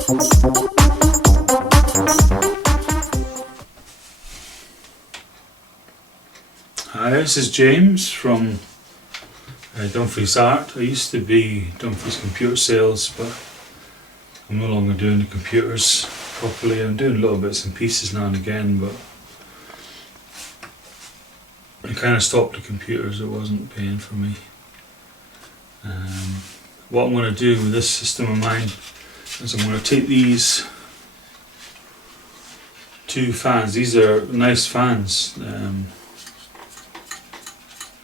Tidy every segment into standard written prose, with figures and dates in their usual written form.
Hi, this is James from Dumfries Art. I used to be Dumfries Computer Sales, but I'm no longer doing the computers properly. I'm doing little bits and pieces now and again, but I kind of stopped the computers. It wasn't paying for me. What I'm going to do with this system of mine is I'm going to take these two fans. These are nice fans,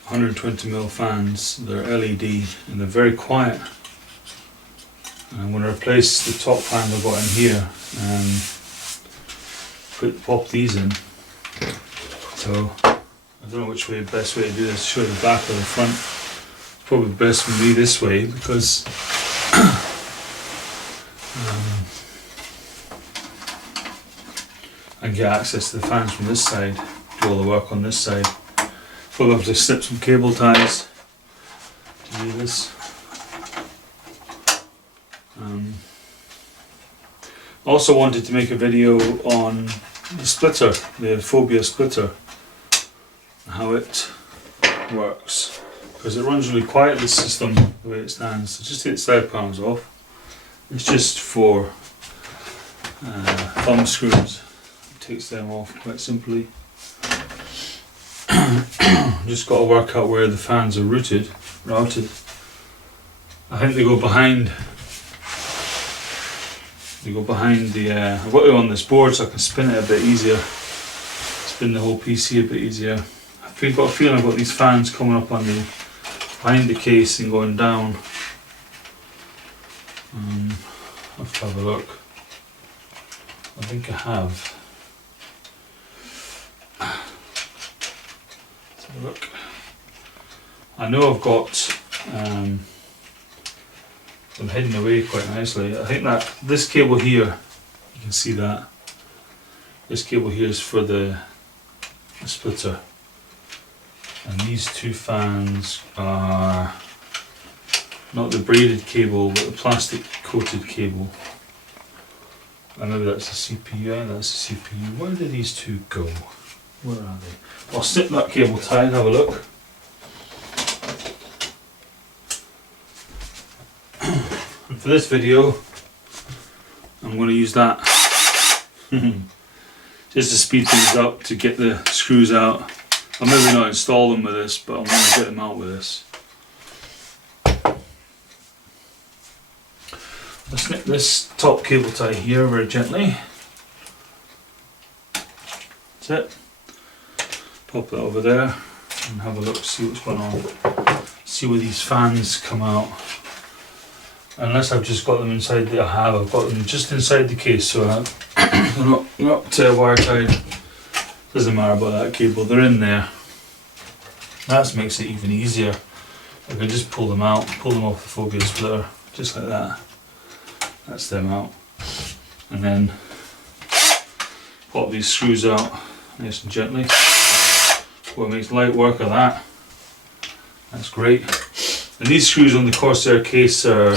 120mm fans. They're LED and they're very quiet. And I'm going to replace the top fan I've got in here and pop these in. So I don't know which way the best way to do this. Show the back or the front. Probably best for me this way because I can get access to the fans from this side, do all the work on this side. Probably have to snip some cable ties to do this. Also wanted to make a video on the splitter, the Phobya splitter, how it works. Because it runs really quiet, this system, the way it stands. So just take the side panels off. It's just for thumb screws. It takes them off quite simply. Just got to work out where the fans are routed. I think they go behind. They go behind the. I've got it on this board so I can spin it a bit easier. Spin the whole PC a bit easier. I've got a feeling I've got these fans coming up on the behind the case and going down. I'll have to have a look. I think I have. Let's have a look. I know I've got them hidden away quite nicely. I think that this cable here, you can see that. This cable here is for the splitter. And these two fans are not the braided cable, but the plastic coated cable. And maybe that's the CPU, yeah, that's the CPU. Where did these two go? Where are they? I'll snip that cable tie and have a look. And for this video, I'm going to use that. Just to speed things up, to get the screws out. I'll maybe not install them with this, but I'm going to get them out with this. I'll snip this top cable tie here very gently. That's it. Pop that over there and have a look, see what's going on. See where these fans come out. Unless I've just got them inside I've got them just inside the case, so they're not wire tied. Doesn't matter about that cable, they're in there. That makes it even easier. I can just pull them out, pull them off the Phobya splitter, just like that. That's them out. And then pop these screws out nice and gently. Well, it makes light work of that. That's great. And these screws on the Corsair case are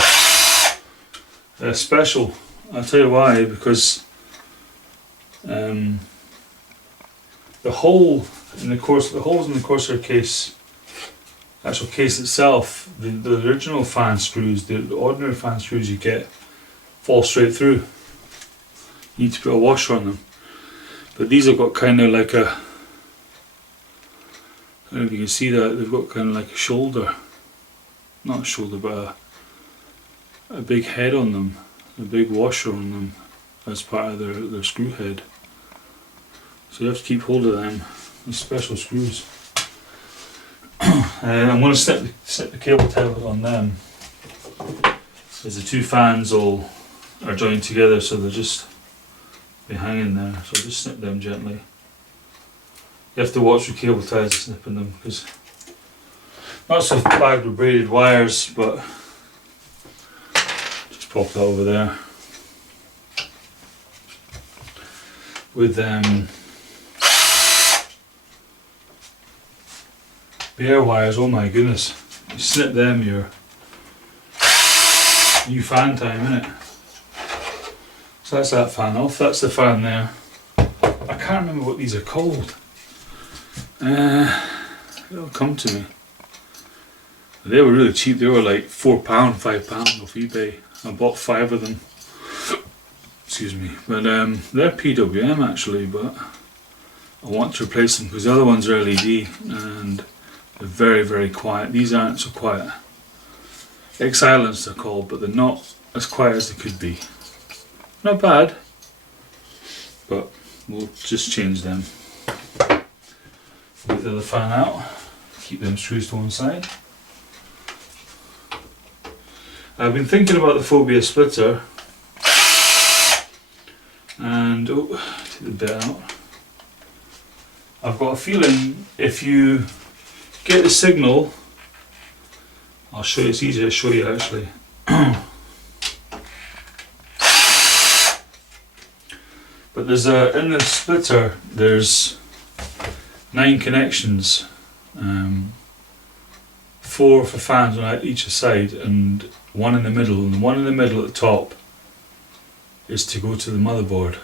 special. I'll tell you why, because the holes in the Corsair case, actual case itself, the original fan screws, the ordinary fan screws you get, fall straight through. You need to put a washer on them. But these have got kind of like a, I don't know if you can see that, they've got kind of like a shoulder. Not a shoulder, but a big head on them, a big washer on them as part of their screw head. So you have to keep hold of them. They're special screws. I'm going to snip the cable tie on them, as the two fans are joined together, so they'll just be hanging there. So I'll just snip them gently. You have to watch your cable ties snipping them, because not so bad with braided wires, but just pop that over there. With bare wires, oh my goodness, you snip them, you're new fan time, innit? So that's that fan off. That's the fan there. I can't remember what these are called. It'll come to me. They were really cheap. They were like £4, £5 off eBay. I bought 5 of them. Excuse me. But they're PWM actually, but I want to replace them because the other ones are LED and they're very, very quiet. These aren't so quiet. X-Islands they're called, but they're not as quiet as they could be. Not bad, but we'll just change them. Get the other fan out. Keep them screws to one side. I've been thinking about the Phobya splitter, and take the bit out. I've got a feeling if you get the signal, I'll show you. It's easier to show you actually. But there's in the splitter there's 9 connections, 4 for fans on each side and 1 in the middle, and the one in the middle at the top is to go to the motherboard,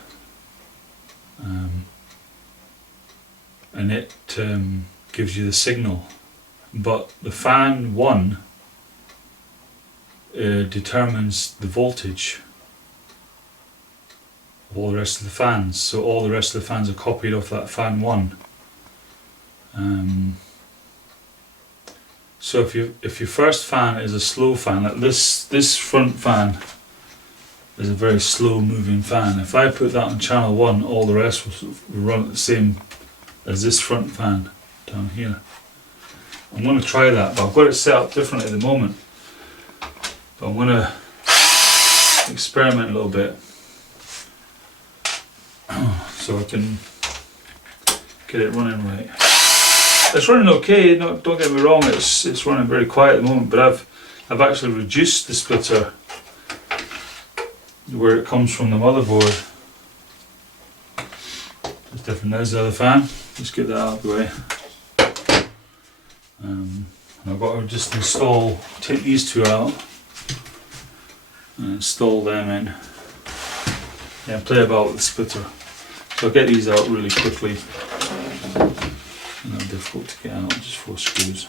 and it gives you the signal, but the fan 1 determines the voltage of all the rest of the fans, so all the rest of the fans are copied off that fan 1. So if your first fan is a slow fan, like this front fan is a very slow moving fan. If I put that on channel 1, all the rest will run at the same as this front fan down here. I'm going to try that, but I've got it set up differently at the moment. But I'm going to experiment a little bit so I can get it running right. It's running okay, don't get me wrong, it's running very quiet at the moment, but I've actually reduced the splitter where it comes from the motherboard. It's different. There's the other fan, just get that out of the way. And I've got to just take these 2 out and install them in. Yeah, play about with the splitter. So I'll get these out really quickly. Not difficult to get out, just 4 screws.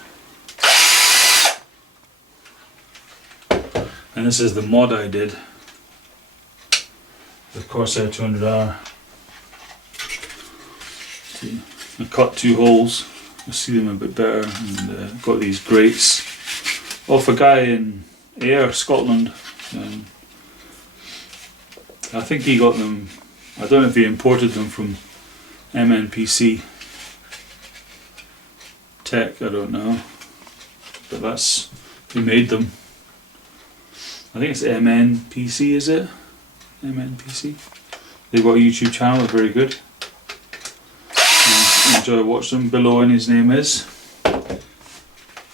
And this is the mod I did, the Corsair 200R. See, I cut 2 holes, I see them a bit better, and got these grates off a guy in Ayr, Scotland. I think he got them, I don't know if he imported them from MNPC Tech, I don't know, but that's who made them. I think it's MNPC, is it? MNPC. They've got a YouTube channel, they're very good. I enjoy watching them. Below in his name is. I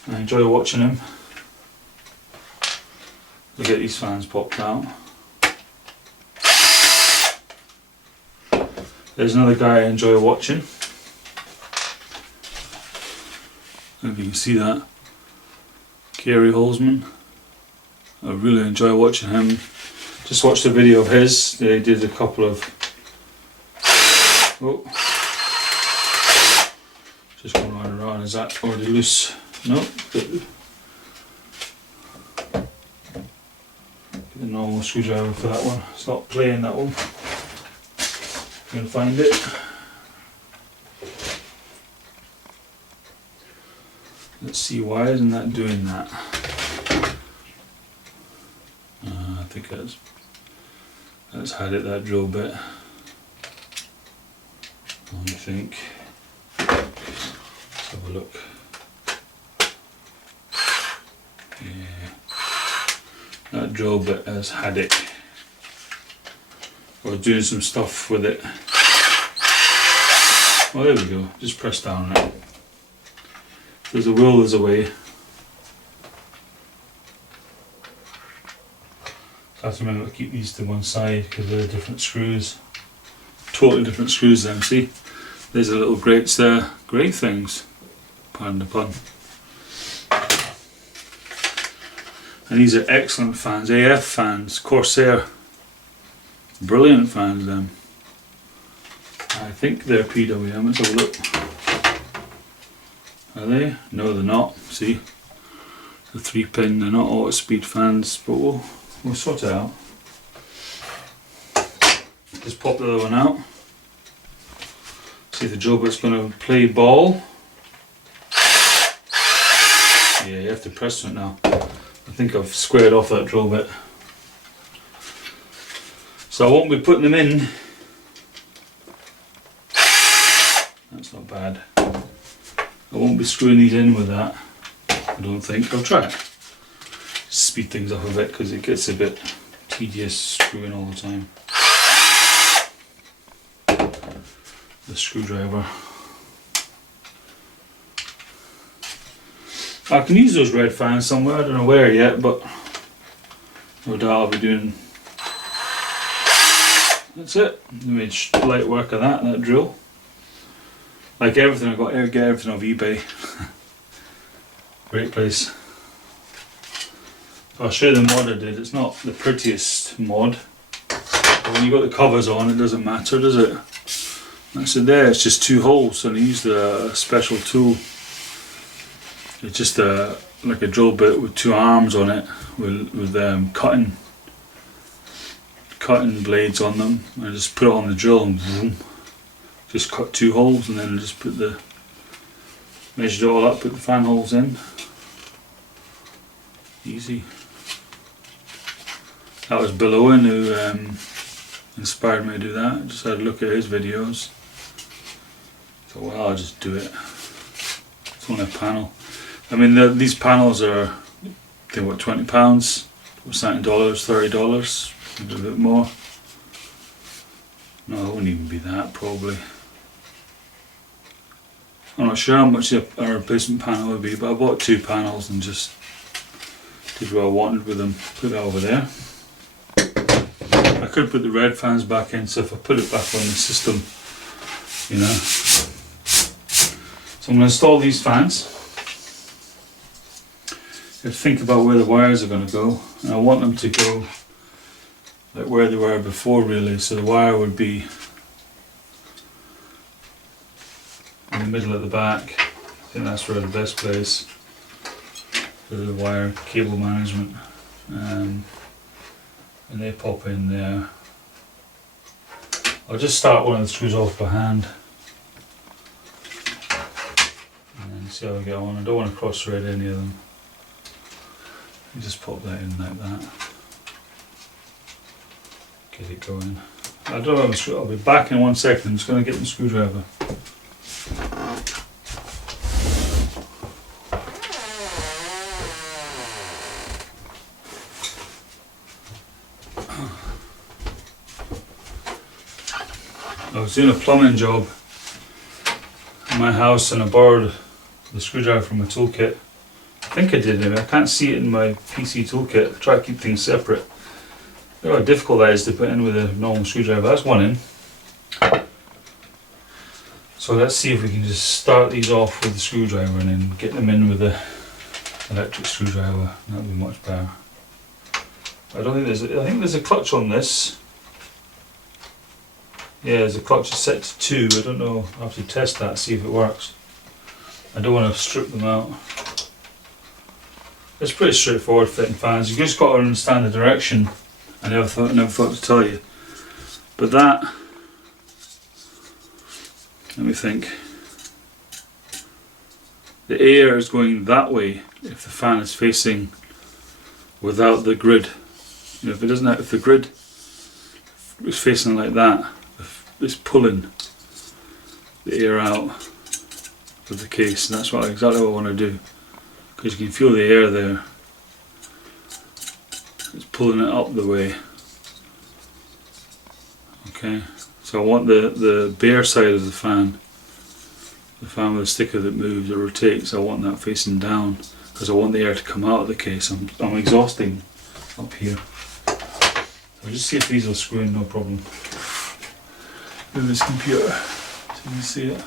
enjoy watching him. We'll get these fans popped out. There's another guy I enjoy watching. I don't know if you can see that. Gary Holzman. I really enjoy watching him. Just watched a video of his. He did a couple of... Oh. Just going round and round. Is that already loose? No. Get the normal screwdriver for that one. Stop playing that one. You can find it. Let's see, why isn't that doing that? I think that's had it, that drill bit. Let me think. Let's have a look. Yeah, that drill bit has had it. I was doing some stuff with it. Oh, there we go. Just press down on it. There's a will, there's a way. I have to remember to keep these to one side because they're different screws. Totally different screws then, see? There's the little grates there. Great things. Pardon the pun. And these are excellent fans, AF fans, Corsair Brilliant fans them. I think they're PWM, let's have a look. Are they? No, they're not. See? The 3-pin, they're not auto speed fans, but we'll sort it out. Just pop the other one out. See if the drill bit's going to play ball. Yeah, you have to press it now. I think I've squared off that drill bit. So I won't be putting them in. That's not bad. I won't be screwing these in with that. I don't think. I'll try it. Speed things up a bit because it gets a bit tedious screwing all the time. The screwdriver. I can use those red fans somewhere, I don't know where yet, but no doubt I'll be doing. That's it. I made light work of that drill. Like everything, I got to get everything off eBay. Great place. I'll show you the mod I did. It's not the prettiest mod, but when you've got the covers on, it doesn't matter, does it? That's it there, it's just 2 holes, and I used a special tool. It's just like a drill bit with 2 arms on it, with cutting blades on them. I just put it on the drill and vroom, just cut 2 holes, and then I just measured it all up, put the fan holes in. Easy. That was Bill Owen who inspired me to do that. I just had a look at his videos. So well, I'll just do it. It's only a panel. I mean, these panels are, they what, £20? What's that in dollars? $30? Maybe a bit more. No, it wouldn't even be that probably. I'm not sure how much a replacement panel would be, but I bought 2 panels and just did what I wanted with them. Put that over there. I could put the red fans back in, so if I put it back on the system, you know. So I'm going to install these fans. I think about where the wires are going to go, and I want them to go like where they were before really, so the wire would be in the middle at the back. I think that's where the best place for the wire cable management, and they pop in there. I'll just start one of the screws off by hand and then see how we get on. I don't want to cross thread any of them. You just pop that in like that. Get it going. I don't have a screw. I'll be back in 1 second. I'm just going to get the screwdriver. I was doing a plumbing job in my house and I borrowed the screwdriver from my toolkit. I think I did anyway. I can't see it in my PC toolkit. I try to keep things separate. Look how difficult that is to put in with a normal screwdriver. That's one in. So let's see if we can just start these off with the screwdriver and then get them in with the electric screwdriver. That'll be much better. I think there's a clutch on this. Yeah, there's a clutch set to 2. I don't know. I'll have to test that, see if it works. I don't want to strip them out. It's pretty straightforward fitting fans. You just got to understand the direction. I never thought to tell you. But that, let me think. The air is going that way if the fan is facing without the grid. You know, if the grid is facing like that, it's pulling the air out of the case, and that's exactly what I want to do, because you can feel the air there. It's pulling it up the way. Okay, so I want the bare side of the fan with the sticker that moves or rotates, I want that facing down, because I want the air to come out of the case. I'm exhausting up here. I'll just see if these will screw in, no problem. With this computer, so you can see it.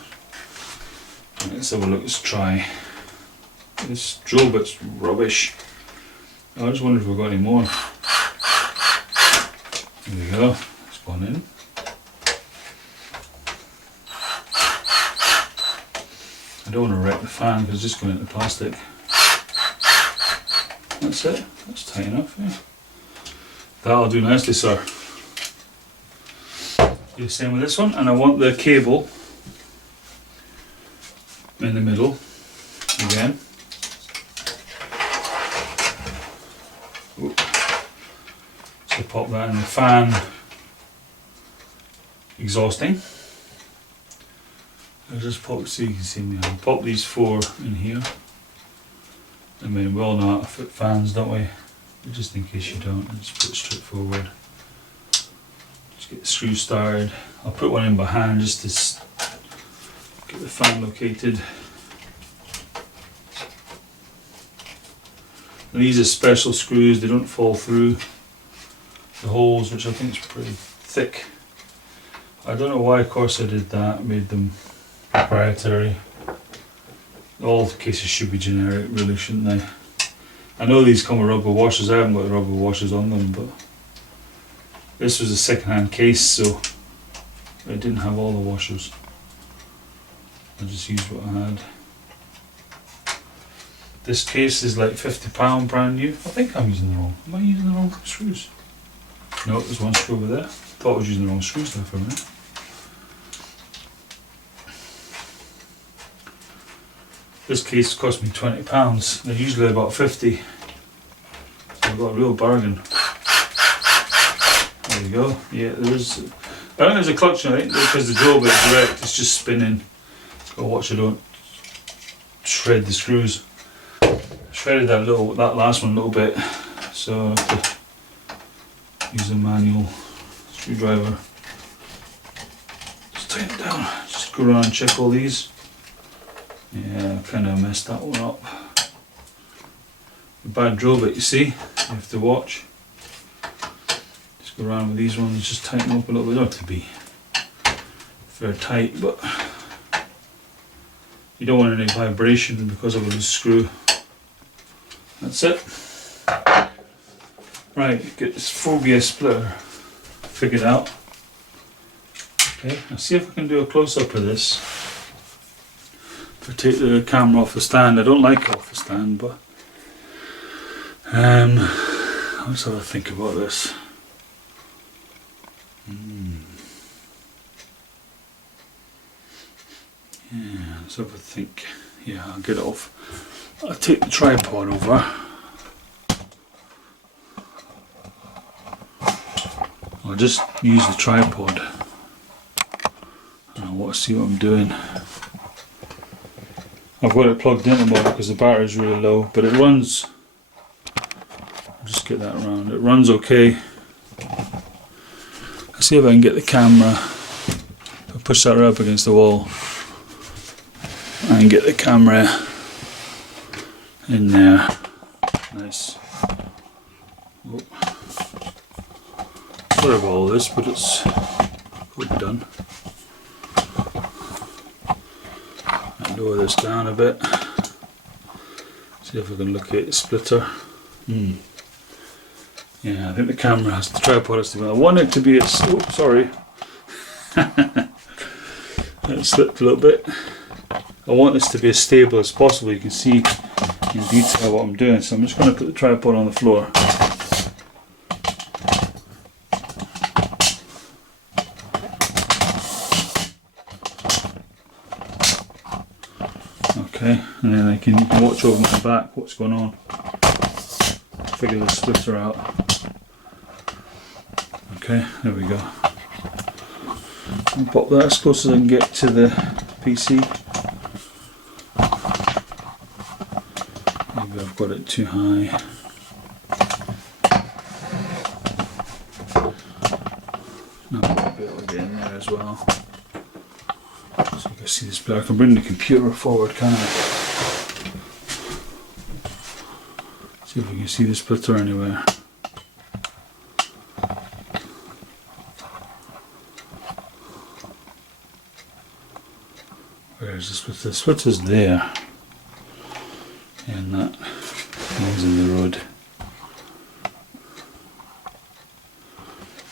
Let's have a look, let's try. This drill bit's rubbish. I just wonder if we've got any more. There we go, let's gone in. I don't want to wreck the fan because it's just going into plastic. That's it. That's tight enough. Yeah. That'll do nicely, sir. Do the same with this one, and I want the cable in the middle again. Ooh. So pop that in the fan exhausting. I'll just pop, so you can see me. I'll pop these 4 in here. I mean, we all know how to fit fans, don't we? But just in case you don't, I'll just put it straight forward. Just get the screw started. I'll put one in by hand just to get the fan located. And these are special screws, they don't fall through the holes, which I think is pretty thick. I don't know why Corsair did that, made them proprietary. All cases should be generic, really, shouldn't they? I know these come with rubber washers, I haven't got the rubber washers on them, but this was a second-hand case, so it didn't have all the washers. I just used what I had. This case is like £50 brand new. I think I'm using the wrong. Am I using the wrong screws? No, there's one screw over there. Thought I was using the wrong screws there for a minute. This case cost me £20. They're usually about 50. So I've got a real bargain. There you go. Yeah, there is. I think there's a clutch in it because the drill bit is direct. It's just spinning. Got to watch I don't shred the screws. Shredded that last one a little bit, so I have to use a manual screwdriver. Just tighten it down. Just go around and check all these. Yeah, I kind of messed that one up. The bad drill bit, you see, you have to watch. Just go around with these ones, just tighten them up a little bit. They don't have to be very tight, but you don't want any vibration because of a screw. That's it. Right, get this Phobya splitter figured out. Okay, I'll see if I can do a close-up of this. If I take the camera off the stand, I don't like it off the stand, but let's have a think about this. Yeah, let's have a think. Yeah, I'll get it off. I'll take the tripod over. I'll just use the tripod. I want to see what I'm doing. I've got it plugged in at the moment because the battery is really low, but it runs. I'll just get that around. It runs okay. Let's see if I can get the camera. I'll push that right up against the wall and get the camera in there. Nice. Oh. Sorry about all this, but it's got to be done. I'll lower this down a bit. See if I can locate the splitter. Yeah, I think the camera has, the tripod has to be. I want it to be. Oh, sorry. It slipped a little bit. I want this to be as stable as possible. You can see in detail what I'm doing, so I'm just going to put the tripod on the floor. Okay, and then you can watch over my back what's going on. Figure the splitter out. Okay, there we go. I'll pop that as close as I can get to the PC. Maybe I've got it too high. Now I've got a bit of it in there as well. So you can see the splitter. I can bring the computer forward, can't I? See if we can see the splitter anywhere. Where's the splitter? The splitter's there. And that hangs in the road.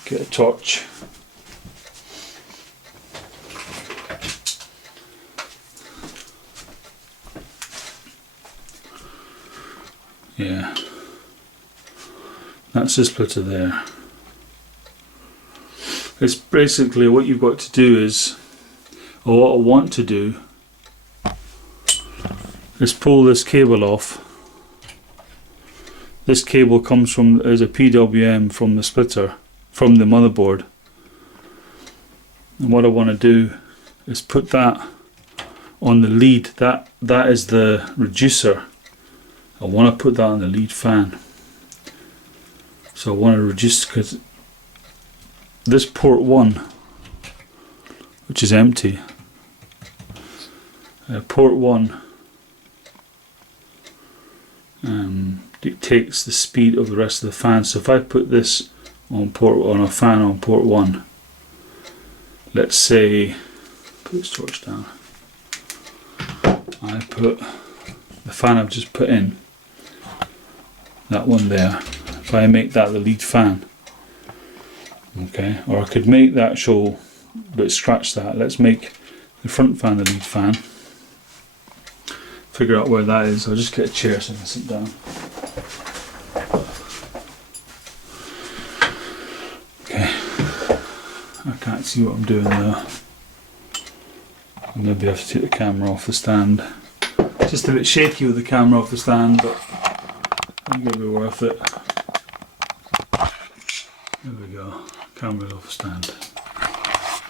Get a torch. Yeah, that's the splitter there. It's basically what you've got to do is, or what I want to do, is pull this cable off. This cable comes from, as a PWM from the splitter, from the motherboard. And what I want to do is put that on the lead. That is the reducer. I want to put that on the lead fan. So I want to reduce, because this port 1, which is empty, port 1 dictates the speed of the rest of the fan. So if I put this on a fan on port 1, let's say, put this torch down, I put the fan I've just put in, that one there, if I make that the lead fan, okay, or I could make that show, but scratch that, let's make the front fan the lead fan, figure out where that is. I'll just get a chair so I can sit down. Okay, I can't see what I'm doing there. I'll maybe have to take the camera off the stand. Just a bit shaky with the camera off the stand, but I think it'll be worth it. There we go, camera off the stand.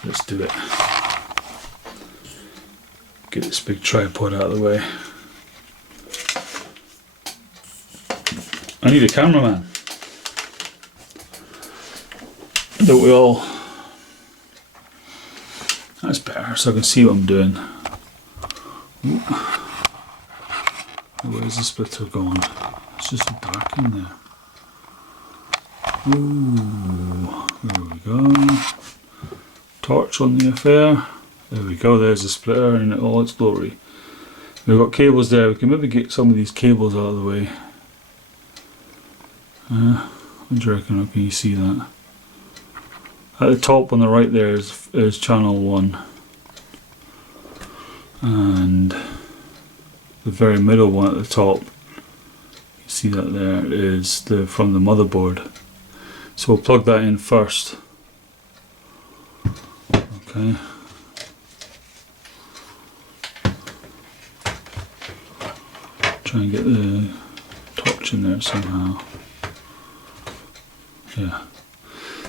Let's do it. Get this big tripod out of the way. I need a cameraman. Don't we all? That's better, so I can see what I'm doing. Ooh. Where's the splitter going? It's just dark in there. Ooh, there we go. Torch on the affair. There we go, there's the splitter in all its glory. We've got cables there, we can maybe get some of these cables out of the way. What do you reckon? Can you see that? At the top on the right there is channel 1. And the very middle one at the top, you see that there, is from the motherboard. So we'll plug that in first. Okay. Try and get the torch in there somehow. Yeah.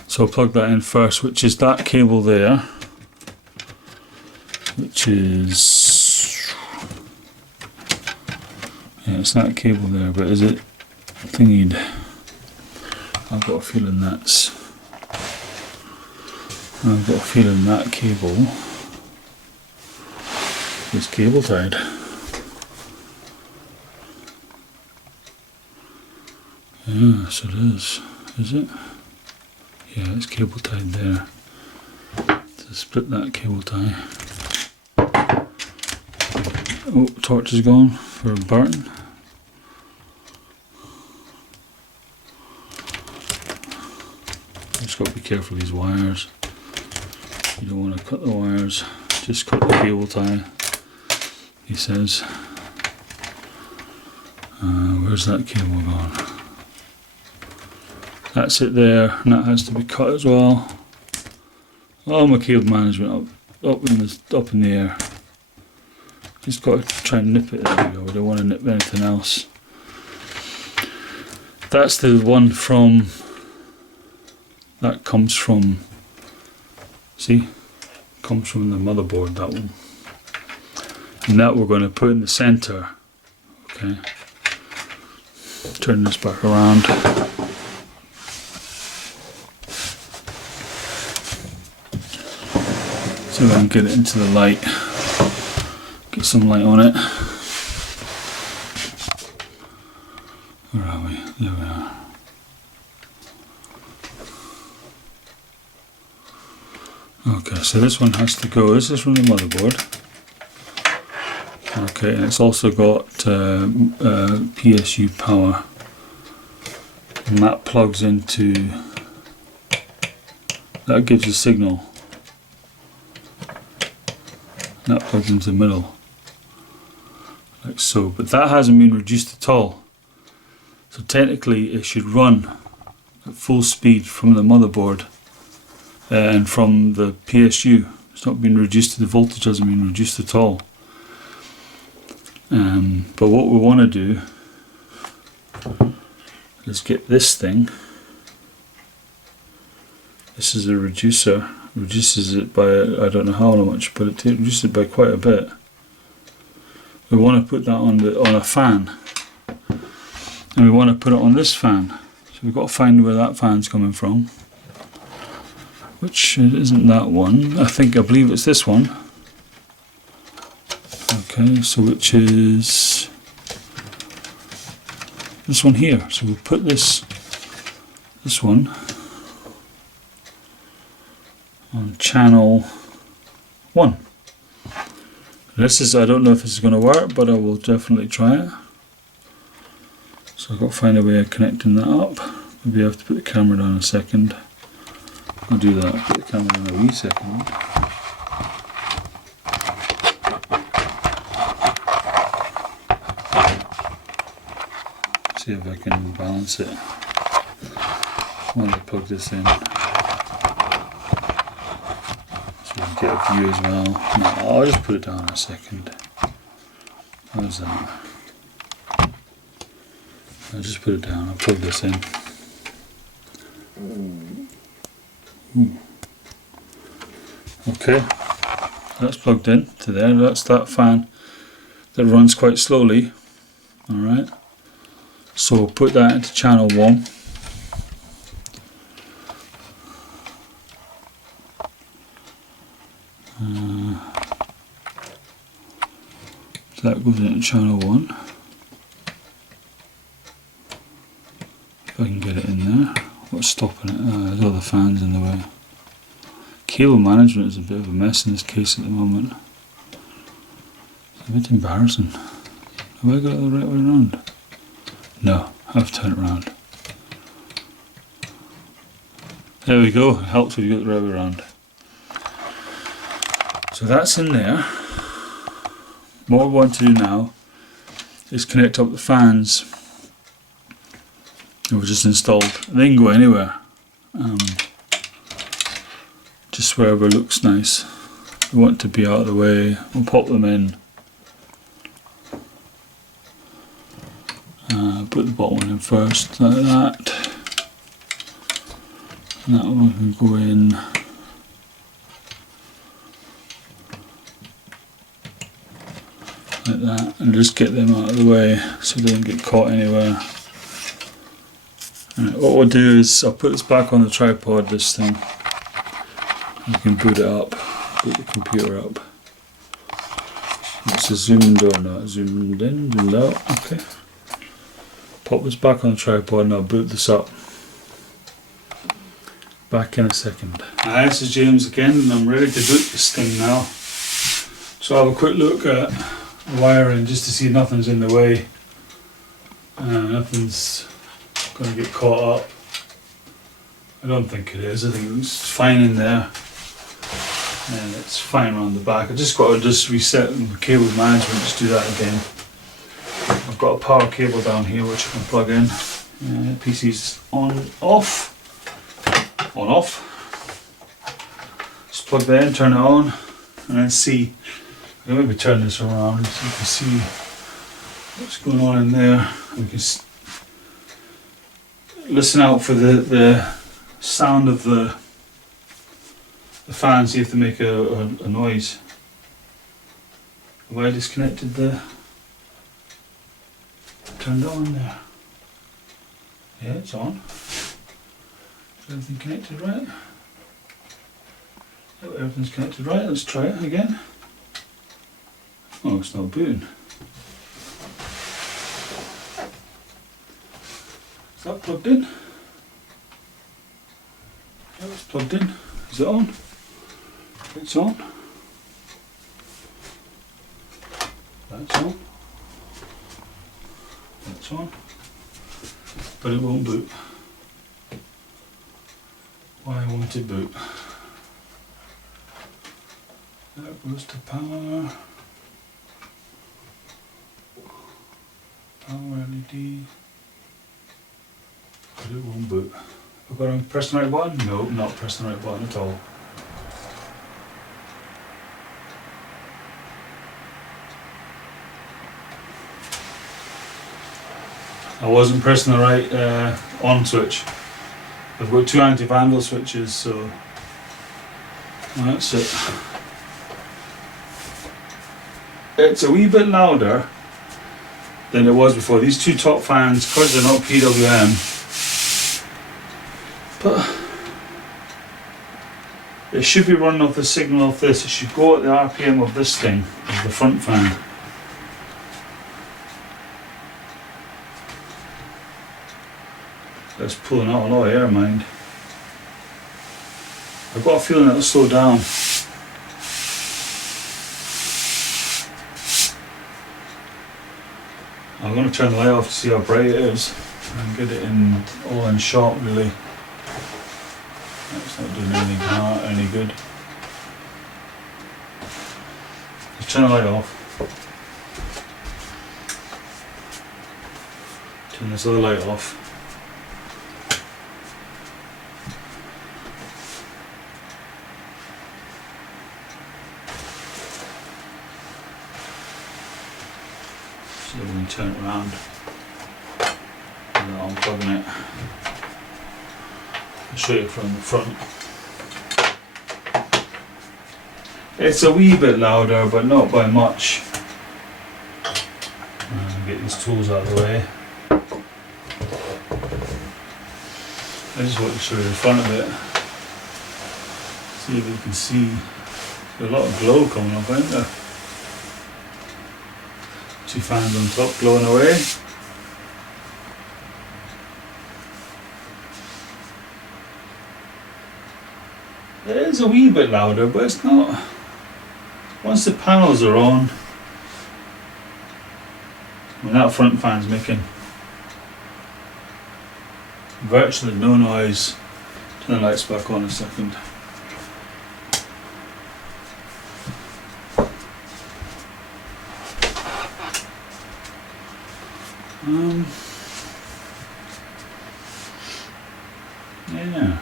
So I'll plug that in first, which is that cable there, which is, yeah, it's that cable there, but is it thingied? I've got a feeling that cable is cable tied. Yeah, so it is. Is it? Yeah, it's cable tied there. To split that cable tie. Oh, torch is gone for a burn. Just got to be careful of these wires. You don't want to cut the wires. Just cut the cable tie, he says. Where's that cable gone? That's it there, and that has to be cut as well. Oh, my cable management up in the air. Just got to try and nip it. There we go. We don't want to nip anything else. That's the one from. That comes from. See, comes from the motherboard. That one, and that we're going to put in the center. Okay. Turn this back around. So I can get it into the light, get some light on it. Where are we? There we are. Okay, so this one has to go. This is from the motherboard. Okay, and it's also got PSU power, and that plugs into. That gives a signal. That plugs into the middle, like so, but that hasn't been reduced at all. So technically it should run at full speed from the motherboard and from the PSU. It's not been reduced to the voltage, hasn't been reduced at all. But what we want to do is get this thing. This is a reducer. Reduces it by, I don't know how much, but it reduces it by quite a bit. We want to put that on a fan, and we want to put it on this fan. So we've got to find where that fan's coming from, which isn't that one. I believe it's this one. Okay, so which is this one here. So we'll put this one on channel 1. This is, I don't know if this is going to work, but I will definitely try it. So I've got to find a way of connecting that up. Maybe I have to put the camera down a second. I'll do that, I'll put the camera down a wee second. See if I can balance it while I plug this in. Get a view as well. No, I'll just put it down a second. How's that? I'll just put it down. I'll plug this in. Ooh. Okay, that's plugged in to there. That's that fan that runs quite slowly. Alright, so we'll put that into channel 1. So that goes into channel 1. If I can get it in there. What's stopping it? There's all the fans in the way. Cable management is a bit of a mess in this case at the moment. It's a bit embarrassing. Have I got it the right way around? No, I've turned it around. There we go, it helps if you got the right way around. So that's in there. What we want to do now is connect up the fans that were just installed. They can go anywhere, just wherever looks nice. We want to be out of the way. We'll pop them in. Put the bottom one in first, like that. And that one can go in. Like that, and just get them out of the way so they don't get caught anywhere. Right, what we'll do is I'll put this back on the tripod, this thing. You can boot it up, boot the computer up. It's zoomed or not, zoomed in, zoomed out, okay. Pop this back on the tripod and I'll boot this up. Back in a second. Hi, this is James again, and I'm ready to boot this thing now. So I'll have a quick look at the wiring just to see nothing's in the way. Nothing's going to get caught up. I don't think it is. I think it's fine in there, and it's fine around the back. I just got to reset the cable management. Just do that again. I've got a power cable down here which I can plug in. PC's on off. Just plug that in, turn it on, and then see. I can maybe turn this around so you can see what's going on in there. We can listen out for the sound of the fan, see if they make a noise. Have I disconnected turned it on there? Yeah, it's on. Is everything connected right? Yep, everything's connected right. Let's try it again. Oh, it's not booting. Is that plugged in? Yeah, it's plugged in. Is it on? It's on. That's on. That's on. But it won't boot. Why won't it boot? That goes to power. Power LED. But it won't boot. Have I got to press the right button? No, not pressing the right button at all. I wasn't pressing the right on switch. I've got two anti-vandal switches, so that's it. It's a wee bit louder than it was before. These two top fans, because they're not PWM, but it should be running off the signal of this. It should go at the RPM of this thing, of the front fan. It's pulling out a lot of air, mind. I've got a feeling it'll slow down. I'm going to turn the light off to see how bright it is and get it in all in shot, really. That's not doing anything any good. Just turn the light off. Turn this other light off. So we can turn it around and then unplugging it. I'll show you from the front. It's a wee bit louder, but not by much. Get these tools out of the way. I just want to show you the front of it. See if you can see. There's a lot of glow coming up, isn't there? Two fans on top glowing away. It is a wee bit louder, but it's not. Once the panels are on, when that front fan's making virtually no noise. Turn the lights back on a second. Yeah.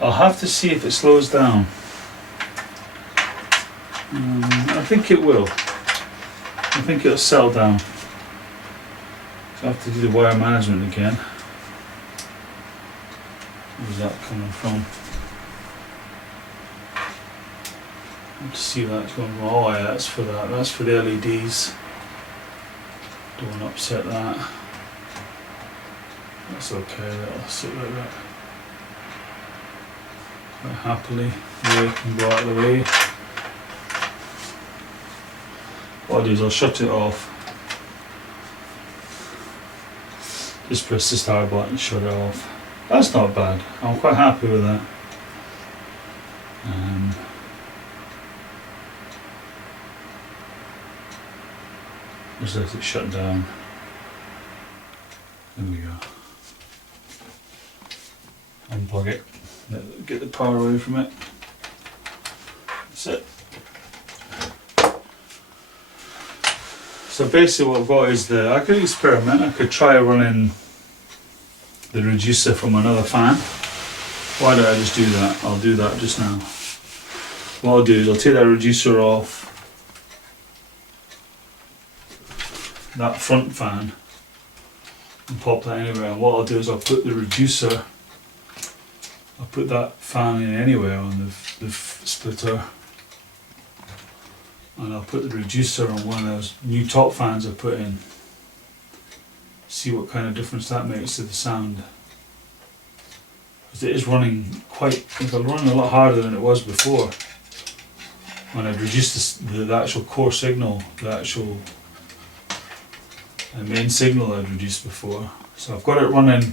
I'll have to see if it slows down. I think it will. I think it'll settle down. So I have to do the wire management again. Where's that coming from? Let's see where that's going from. Oh yeah, that's for that. That's for the LEDs. Don't want to upset that. That's okay, that'll sit like that. Quite happily. Yeah, can go out of the way. What I'll do is I'll shut it off. Just press the start button and shut it off. That's not bad. I'm quite happy with that. Just let it shut down. There we go. Unplug it. Get the power away from it. That's it. So basically what I've got is I could experiment. I could try running the reducer from another fan. Why don't I just do that? I'll do that just now. What I'll do is I'll take that reducer off that front fan and pop that anywhere. And what I'll do is I'll put the reducer, I'll put that fan in anywhere on the splitter, and I'll put the reducer on one of those new top fans I put in. See what kind of difference that makes to the sound. Because it is running it's running a lot harder than it was before. When I'd reduced the actual core signal, the actual main signal I'd reduced before. So I've got it running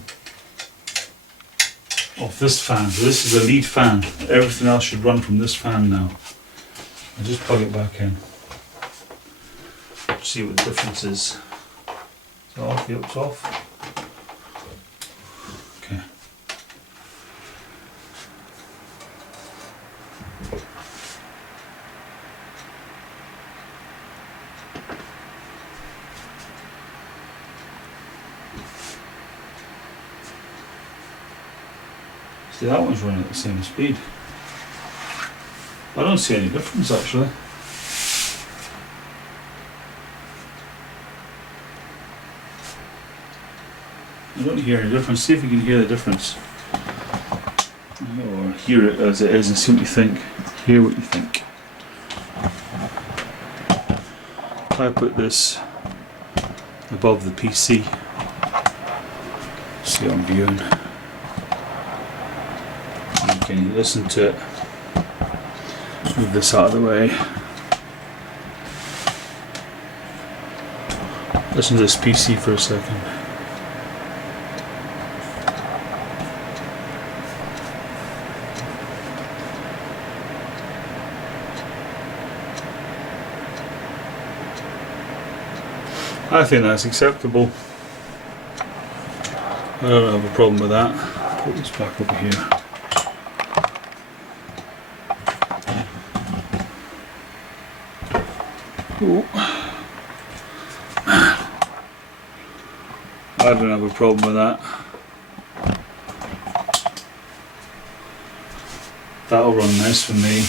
off this fan. So this is a lead fan. Everything else should run from this fan now. I'll just plug it back in. See what the difference is. It's off, yep, it's off. Okay. See, that one's running at the same speed. I don't see any difference actually. I don't hear any difference. See if you can hear the difference. Or hear it as it is and see what you think. Hear what you think. If I put this above the PC, see what I'm viewing. You can listen to it. Move this out of the way. Listen to this PC for a second. I think that's acceptable. I don't have a problem with that. Put this back over here. Ooh. I don't have a problem with that. That'll run nice for me.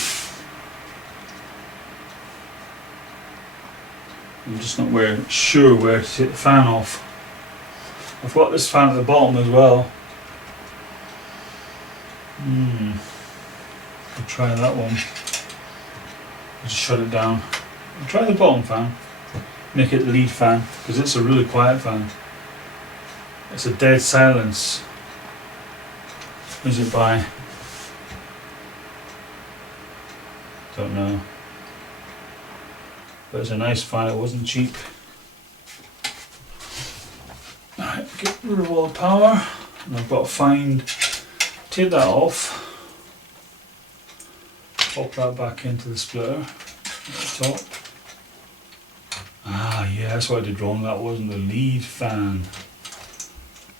I'm just not sure where to take the fan off. I've got this fan at the bottom as well. I'll try that one. I'll just shut it down. I'll try the bottom fan. Make it the lead fan, because it's a really quiet fan. It's a dead silence. Who's it by? Don't know. But it's a nice fan, it wasn't cheap. Alright, get rid of all the power. And I've got to take that off. Pop that back into the splitter at the top. Ah, yeah, that's what I did wrong. That wasn't the lead fan.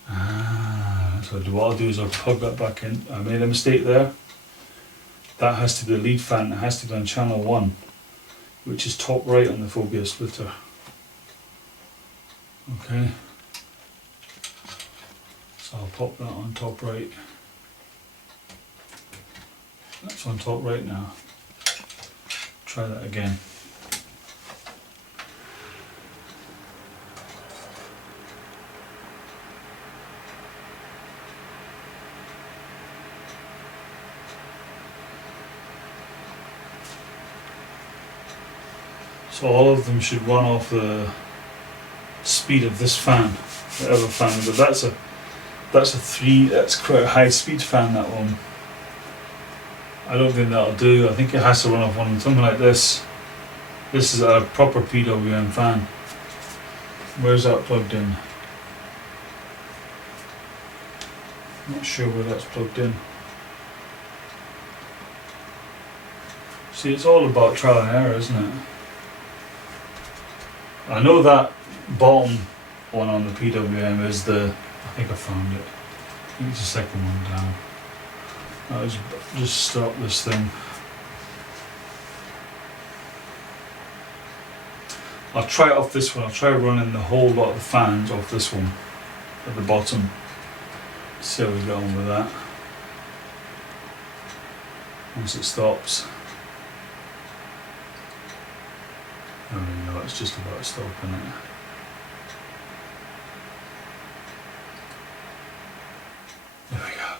Ah, that's what I do. What I'll do is I'll plug that back in. I made a mistake there. That has to be the lead fan. It has to be on channel 1, which is top right on the Phobya splitter. Okay. So I'll pop that on top right. That's on top right now. Try that again. So all of them should run off the speed of this fan, whatever fan. But that's quite a high speed fan, that one. I don't think that'll do. I think it has to run off something like this. This is a proper PWM fan. Where's that plugged in? Not sure where that's plugged in. See, it's all about trial and error, isn't it? I know that bottom one on the PWM is I think I found it. I think it's the second one down. I'll just stop this thing. I'll try it off this one. I'll try running the whole lot of the fans off this one at the bottom. See how we get on with that. Once it stops. There we go, it's just about stopping it. There we go.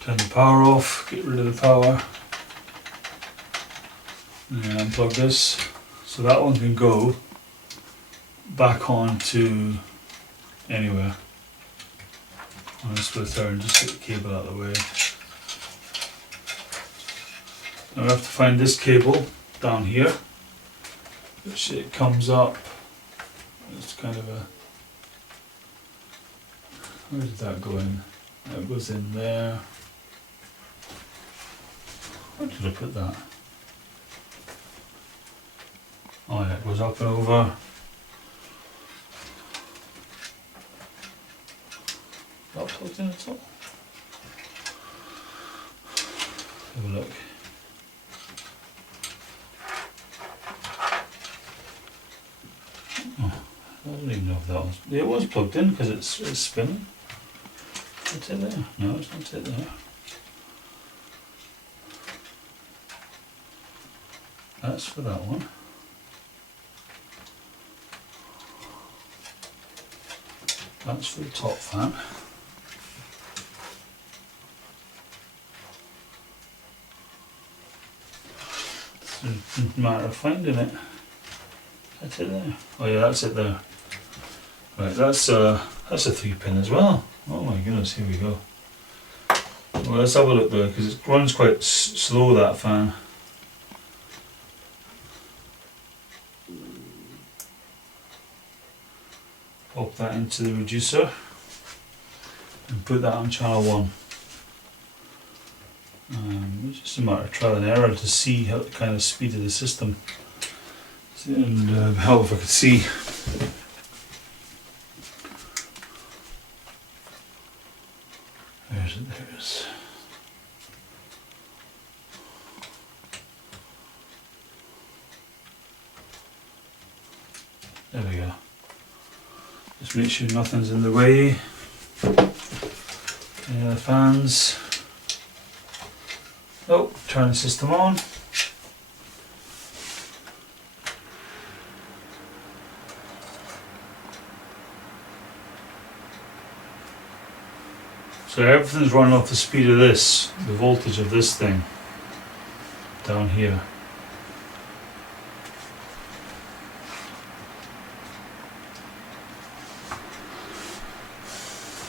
Turn the power off, get rid of the power. And then unplug this. So that one can go back on to anywhere on the splitter, and just get the cable out of the way. Now we have to find this cable down here, which it comes up. It's kind of a, where did that go in? That goes in there. Where did I put that? Oh yeah, it goes up and over. That plugged in at all? Have a look. Oh, I don't even know if that was. It was plugged in because it's spinning. Is it there? No, it's not it there. That's for that one. That's for the top fan. It's a matter of finding it. That's it there. Oh yeah, that's it there. Right, that's a 3-pin as well. Oh my goodness, here we go. Well, let's have a look there, because it runs quite slow, that fan. Pop that into the reducer and put that on channel 1. It's just a matter of trial and error to see how the kind of speed of the system. And help if I could see. There's it, there's. There we go. Just make sure nothing's in the way. The fans. Oh, turn the system on. So everything's running off the speed of this, the voltage of this thing down here.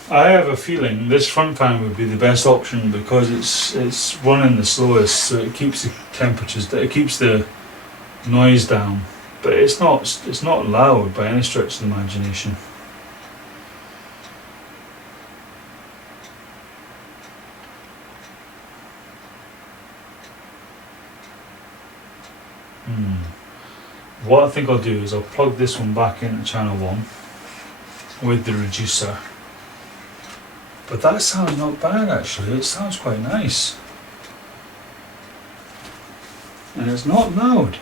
I have a feeling this front fan would be the best option because it's running the slowest, so it keeps the temperatures, it keeps the noise down, but it's not loud by any stretch of the imagination. What I think I'll do is I'll plug this one back into channel 1 with the reducer. But that sounds not bad actually, it sounds quite nice. And it's not loud.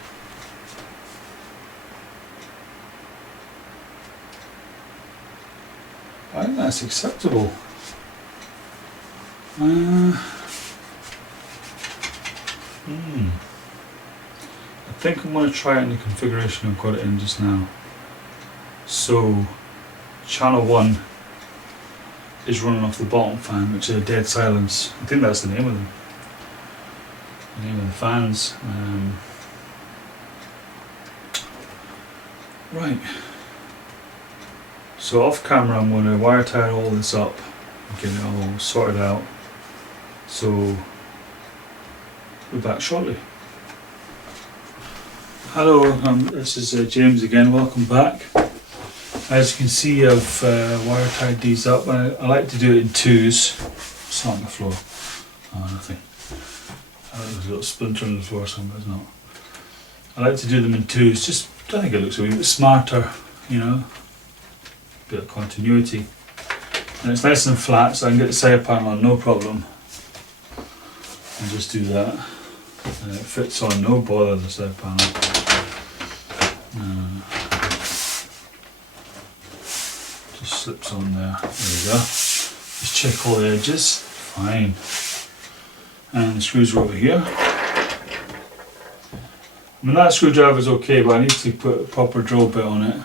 I think that's acceptable. I think I'm going to try it in the configuration I've got it in just now. So, channel 1 is running off the bottom fan, which is a dead silence. I think that's the name of them. The name of the fans. Right. So off camera I'm going to wire tie all this up and get it all sorted out. So, we'll be back shortly. Hello, this is James again, welcome back. As you can see I've wire tied these up. I like to do it in twos. It's not on the floor. Oh, nothing. There's a little splinter on the floor somewhere, it's not. I like to do them in twos, just I think it looks a wee bit smarter, you know. A bit of continuity. And it's nice and flat so I can get the side panel on no problem. And just do that. And it fits on, no bother, the side panel. Just slips on there. There we go. Just check all the edges. Fine. And the screws are over here. I mean that screwdriver is okay, but I need to put a proper drill bit on it.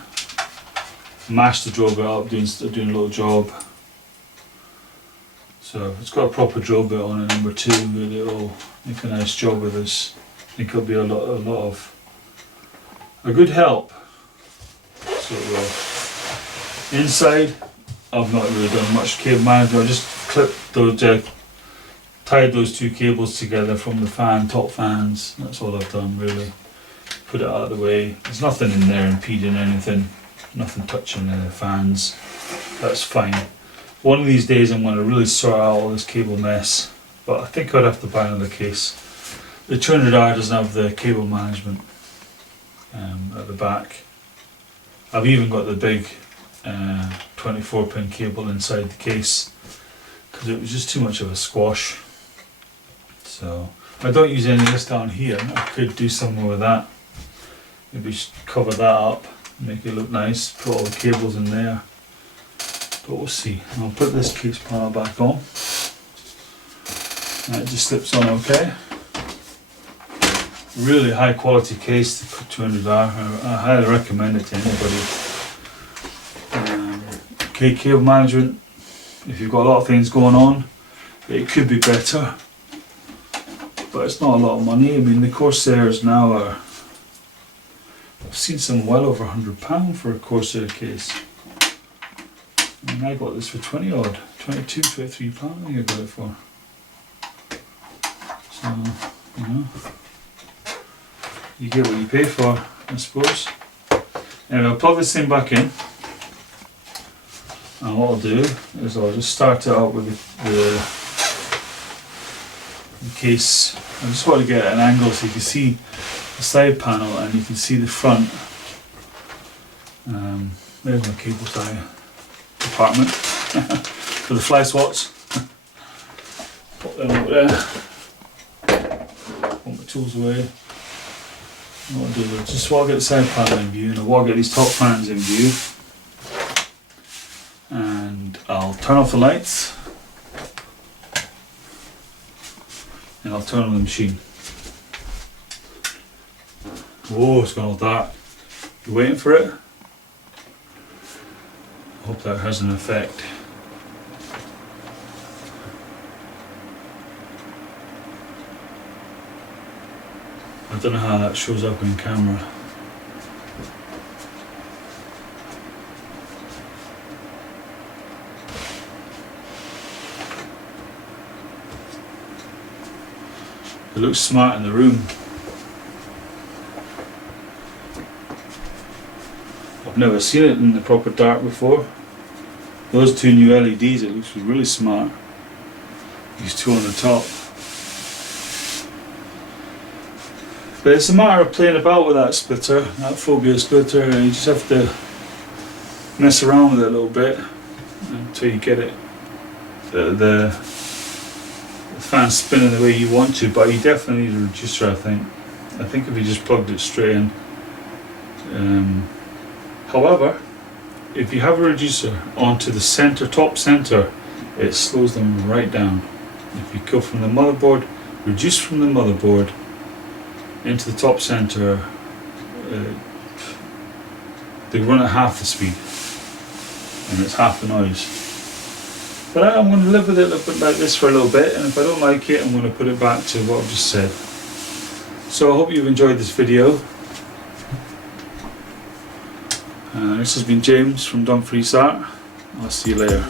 Mash the drill bit up, doing a little job. So it's got a proper drill bit on it. Number 2, really, it'll make a nice job with this. I think it'll be a lot of a good help. So inside, I've not really done much cable management. I just clipped those, tied those 2 cables together from the fan, top fans. That's all I've done really. Put it out of the way. There's nothing in there impeding anything. Nothing touching the fans. That's fine. One of these days I'm going to really sort out all this cable mess. But I think I'd have to buy another case. The 200R doesn't have the cable management at the back. I've even got the big 24-pin cable inside the case because it was just too much of a squash. So I don't use any of this down here. I could do something with that. Maybe just cover that up, make it look nice, put all the cables in there. But we'll see. I'll put this case panel back on. And it just slips on okay. really high quality case, the 200R. I highly recommend it to anybody. Okay, cable management, if you've got a lot of things going on, it could be better, but it's not a lot of money. I mean, the Corsairs now are, I've seen some well over £100 for a Corsair case. I mean, I got this for 20 odd, 22, 23 pound I think I got it for. So, you know, you get what you pay for, I suppose. Anyway, I'll plug this thing back in. And what I'll do is I'll just start it out with the case. I just want to get an angle so you can see the side panel and you can see the front. There's my cable tie compartment for the fly swats. Put them over there. Put my tools away. What I'll do is just while I get the side panel in view, and while I get these top fans in view, and I'll turn off the lights and I'll turn on the machine. Whoa, it's gone all dark. You waiting for it? I hope that has an effect. I don't know how that shows up in camera. It looks smart in the room. I've never seen it in the proper dark before. Those two new LEDs, it looks really smart. These two on the top. But it's a matter of playing about with that splitter, that Phobya splitter, and you just have to mess around with it a little bit until you get it the fan spinning the way you want to. But you definitely need a reducer, I think. I think if you just plugged it straight in. However, if you have a reducer onto the center, top center, it slows them right down. If you go from the motherboard, reduce from the motherboard into the top center, they run at half the speed and it's half the noise. But I'm going to live with it like this for a little bit, and if I don't like it, I'm going to put it back to what I've just said. So I hope you've enjoyed this video. This has been James from Dumfries Art. I'll see you later.